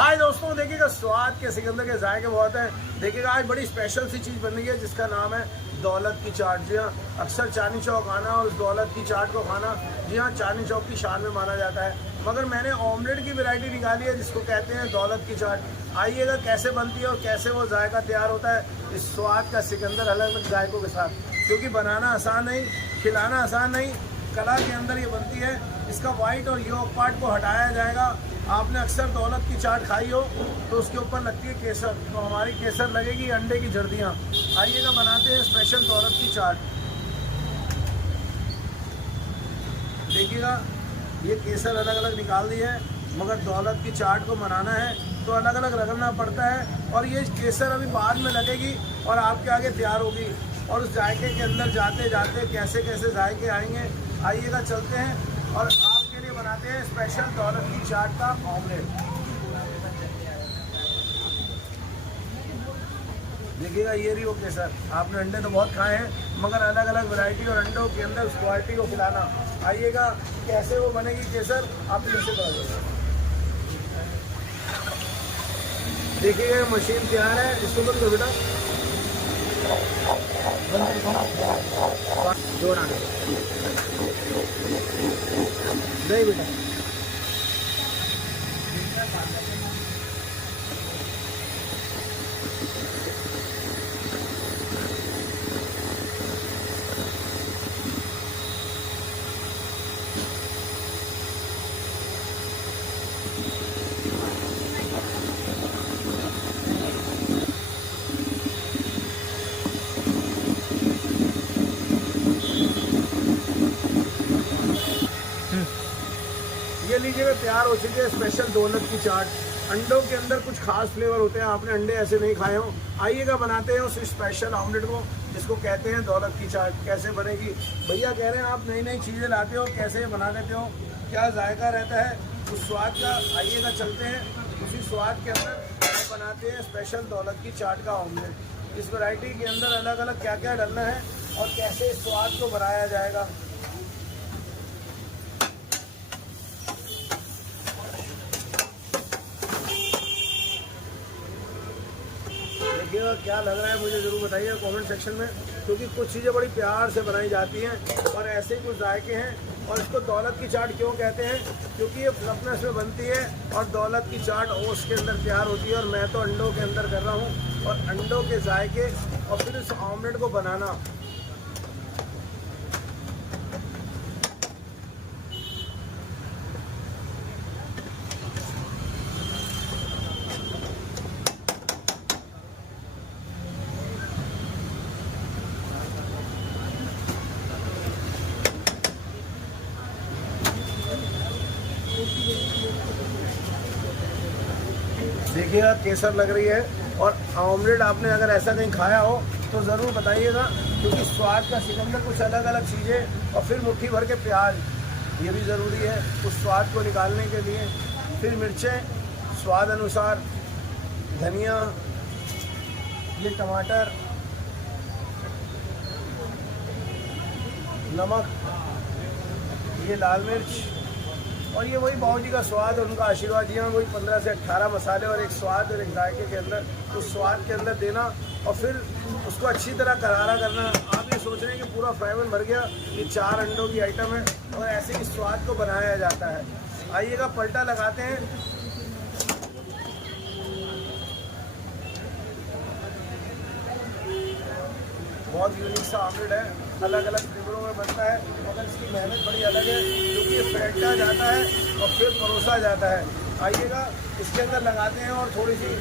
हाय दोस्तों, देखिएगा स्वाद के सिकंदर के जायके बहुत हैं। देखिएगा आज बड़ी स्पेशल सी चीज़ बन रही है जिसका नाम है दौलत की चाट। जी हाँ, अक्सर चांदनी चौक आना और उस दौलत की चाट को खाना जी हाँ चांदनी चौक की शान में माना जाता है। मगर मैंने ऑमलेट की वैरायटी निकाली है जिसको कहते हैं दौलत की चाट। आइएगा कैसे बनती है और कैसे वो जायका तैयार होता है इस स्वाद का सिकंदर अलग अलग जायकों के साथ, क्योंकि बनाना आसान नहीं, खिलाना आसान नहीं, कला के अंदर ये बनती है। इसका वाइट और योक पार्ट को हटाया जाएगा। आपने अक्सर दौलत की चाट खाई हो तो उसके ऊपर लगती है केसर, तो हमारी केसर लगेगी अंडे की जर्दियाँ। आइएगा बनाते हैं स्पेशल दौलत की चाट। देखिएगा ये केसर अलग अलग निकाल दी है, मगर दौलत की चाट को बनाना है तो अलग अलग रगड़ना पड़ता है। और ये केसर अभी बाद में लगेगी और आपके आगे तैयार होगी। और उस जायके के अंदर जाते जाते कैसे कैसे जायके आएंगे, आइएगा चलते हैं और आपके लिए बनाते हैं स्पेशल दौलत की चाट का ऑमलेट। देखिएगा ये रही वो केसर। आपने अंडे तो बहुत खाए हैं, मगर अलग अलग वैरायटी और अंडों के अंदर उस क्वालिटी को खिलाना। आइएगा कैसे वो बनेगी केसर, आप कैसे बनाइएगा। देखिएगा मशीन तैयार है, इसको बंद करो बेटा, जोड़ा नहीं बेटा। ये लीजिएगा तैयार हो चुकी है स्पेशल दौलत की चाट। अंडों के अंदर कुछ खास फ्लेवर होते हैं, आपने अंडे ऐसे नहीं खाए हो। आइएगा बनाते हैं उस स्पेशल ऑमलेट को जिसको कहते हैं दौलत की चाट। कैसे बनेगी भैया, कह रहे हैं आप नई नई चीज़ें लाते हो, कैसे बना लेते हो, क्या जायका रहता है उस स्वाद का। आइएगा चलते हैं उसी स्वाद के अंदर बनाते हैं स्पेशल दौलत की चाट का ऑमलेट। इस वैरायटी के अंदर अलग अलग क्या क्या डालना है और कैसे इस स्वाद को बनाया जाएगा। देखिएगा क्या लग रहा है मुझे ज़रूर बताइए कमेंट सेक्शन में, क्योंकि कुछ चीज़ें बड़ी प्यार से बनाई जाती हैं और ऐसे ही कुछ जायके हैं। और इसको दौलत की चाट क्यों कहते हैं, क्योंकि ये फ्लफनेस में बनती है और दौलत की चाट ओस के अंदर तैयार होती है। और मैं तो अंडों के अंदर कर रहा हूँ और अंडों के जायके और फिर इस ऑमलेट को बनाना। देखिएगा केसर लग रही है। और ऑमलेट आपने अगर ऐसा कहीं खाया हो तो ज़रूर बताइएगा, क्योंकि स्वाद का सिकंदर कुछ अलग अलग चीज़ें और फिर मुट्ठी भर के प्याज, ये भी ज़रूरी है उस स्वाद को निकालने के लिए। फिर मिर्चें स्वाद अनुसार, धनिया, ये टमाटर, नमक, ये लाल मिर्च, और ये वही बाबूजी का स्वाद और उनका आशीर्वाद। जी हाँ, वही 15 से 18 मसाले और एक स्वाद और एक जायके के अंदर उस स्वाद के अंदर देना और फिर उसको अच्छी तरह करारा करना। आप ये सोच रहे हैं कि पूरा फ्राइबन भर गया, ये 4 अंडों की आइटम है और ऐसे ही स्वाद को बनाया जाता है। आइएगा पलटा लगाते हैं। बहुत यूनिक सा ऑमलेट है, अलग अलग फ्लेवरों में बनता है, मगर इसकी मेहनत बड़ी अलग है क्योंकि ये फेंटा जाता है और फिर परोसा जाता है। आइएगा इसके अंदर लगाते हैं और थोड़ी सी,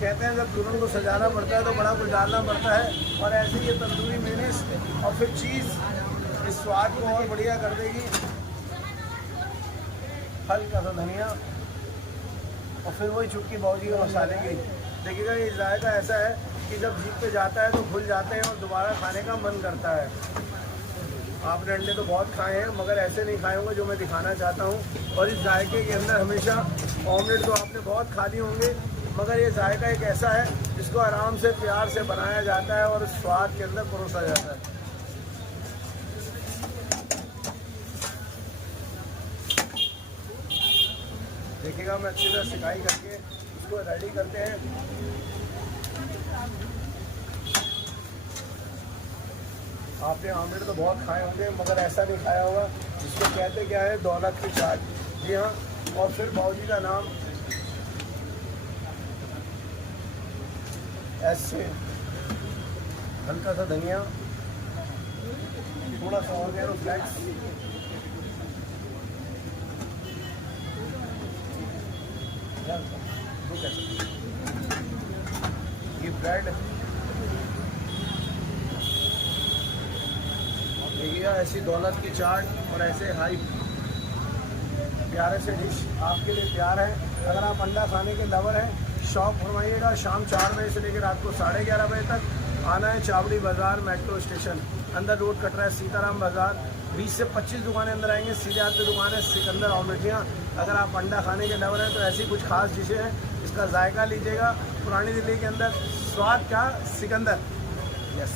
कहते हैं जब दुल्हन को सजाना पड़ता है तो बड़ा कुछ डालना पड़ता है। और ऐसे ही ये तंदूरी मेयोनीज और फिर चीज़ इस स्वाद को और बढ़िया कर देगी। हल्का सा धनिया और फिर वही चुटकी बाबूजी के मसाले की। देखिएगा ये जायका ऐसा है कि जब जीभ पे जाता है तो भूल जाते हैं और दोबारा खाने का मन करता है। आपने अंडे तो बहुत खाए हैं, मगर ऐसे नहीं खाए होंगे जो मैं दिखाना चाहता हूँ। और इस जायके के अंदर हमेशा ऑमलेट तो आपने बहुत खा लिए होंगे, मगर ये जायका एक ऐसा है जिसको आराम से प्यार से बनाया जाता है और स्वाद के अंदर परोसा जाता है। देखिए देखिएगा, मैं अच्छी तरह सिकाई करके इसको रेडी करते हैं। आपने आमलेट तो बहुत खाए होंगे मगर ऐसा नहीं खाया होगा। इसको कहते क्या है, दौलत की चाट। जी हाँ। और फिर बाबूजी का नाम ऐसे हल्का सा धनिया, थोड़ा सा ऑर्गेनो फ्लेक्स, ये ब्रेड देखिएगा, ऐसी दौलत की चाट और ऐसे हाई प्यारे से डिश आपके लिए तैयार है। अगर आप अंडा खाने के लवर हैं, शौक फरमाइएगा। शाम 4 बजे से लेकर रात को 11:30 बजे तक आना है। चावड़ी बाज़ार मेट्रो स्टेशन अंदर रोड कट रहा है, सीताराम बाज़ार। 20 से 25 दुकानें अंदर आएंगे। सीधे हाथ पे दुकान है सिकंदर ऑमलेटियाँ। अगर आप अंडा खाने के लवर हैं तो ऐसी कुछ खास डिशें हैं, इसका जायका लीजिएगा। पुरानी दिल्ली के अंदर स्वाद का सिकंदर। यस।